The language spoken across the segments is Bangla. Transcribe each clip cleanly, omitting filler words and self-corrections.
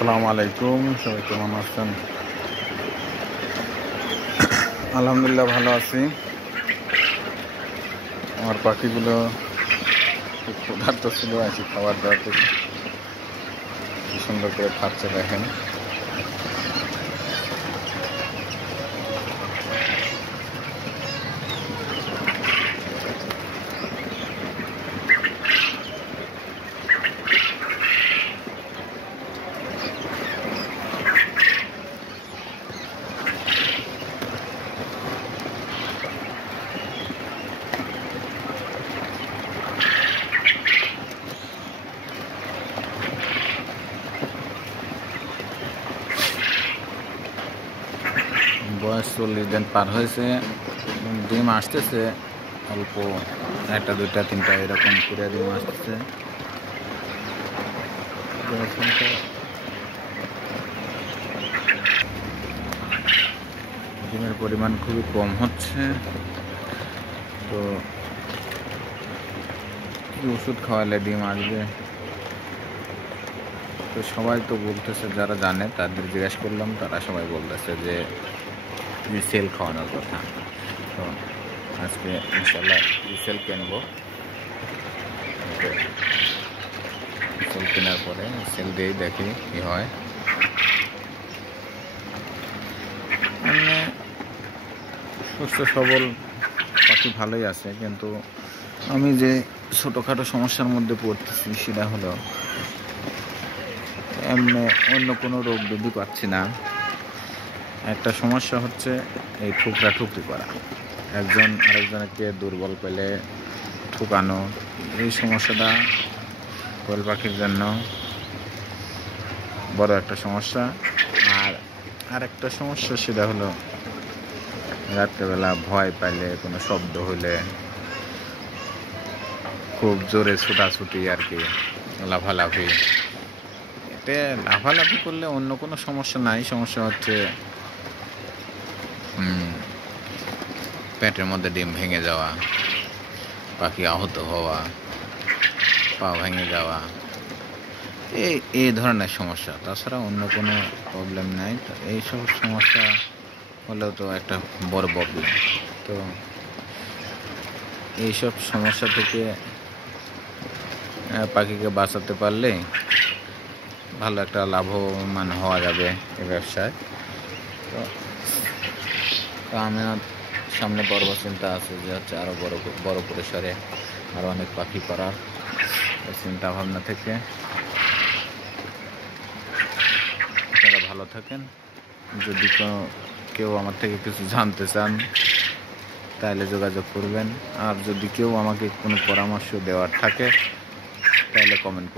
আসসালামু আলাইকুম, সবাই কেমন আছেন? আলহামদুলিল্লাহ ভালো আছি। আমার পাখিগুলো খুব ক্ষুধার্ত ছিল, এসে খাবার দাবার থেকে কি সুন্দর করে খাচ্ছে দেখেন। বয়স 40 দিন পার হয়েছে, ডিম আসতেছে অল্প, একটা দুইটা তিনটা এরকম করে ডিম আসতেছে। ডিমের পরিমাণ খুবই কম হচ্ছে, তো কি ওষুধ খাওয়ালে ডিম আসবে? তো সবাই তো বলতেছে, যারা জানে তাদের জিজ্ঞেস করলাম, তারা সবাই বলতেছে যে সেল খাওয়ানোর কথা। তো আজকে ইনশাল্লাহ সেল কিনবো। সেল কেনার পরে সেল দিয়েই দেখি কি হয়। মানে সুস্থ সবল পাখি ভালোই আছে, কিন্তু আমি যে ছোটোখাটো সমস্যার মধ্যে পড়তেছি সেটা হলো এমনি অন্য কোনো রোগ ব্যাধি পাচ্ছি না। একটা সমস্যা হচ্ছে এই ঠুকরি করা, একজন আরেকজনকে দুর্বল পেলে ঠুকানো, এই সমস্যাটা কোয়েল পাখির জন্য বড় একটা সমস্যা। আর একটা সমস্যা সেটা হলো রাত্রেবেলা ভয় পাইলে, কোনো শব্দ হলে খুব জোরে ছুটাছুটি আর কি, লাফালাফি। এতে লাফালাফি করলে অন্য কোনো সমস্যা নাই, সমস্যা হচ্ছে পেটের মধ্যে ডিম ভেঙে যাওয়া, পাখি আহত হওয়া, পা ভেঙে যাওয়া, এই ধরনের সমস্যা। তাছাড়া অন্য কোনো প্রবলেম নাই। তো এইসব সমস্যা হলেও তো একটা বড় প্রবলেম। তো এইসব সমস্যা থেকে পাখিকে বাঁচাতে পারলে ভালো একটা লাভবান হওয়া যাবে এই ব্যবসায়। তো আমার সামনে বড় চিন্তা আছে যে হচ্ছে আরও বড় পরিসরে আরও অনেক পাখি করার চিন্তা ভাবনা থেকে। আপনারা ভালো থাকেন। যদি কেউ আমার থেকে কিছু জানতে চান তাহলে যোগাযোগ করবেন, আর যদি কেউ আমাকে কোনো পরামর্শ দেওয়ার থাকে তাহলে কমেন্ট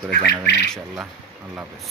করে জানাবেন ইনশাআল্লাহ। আল্লাহ হাফেজ।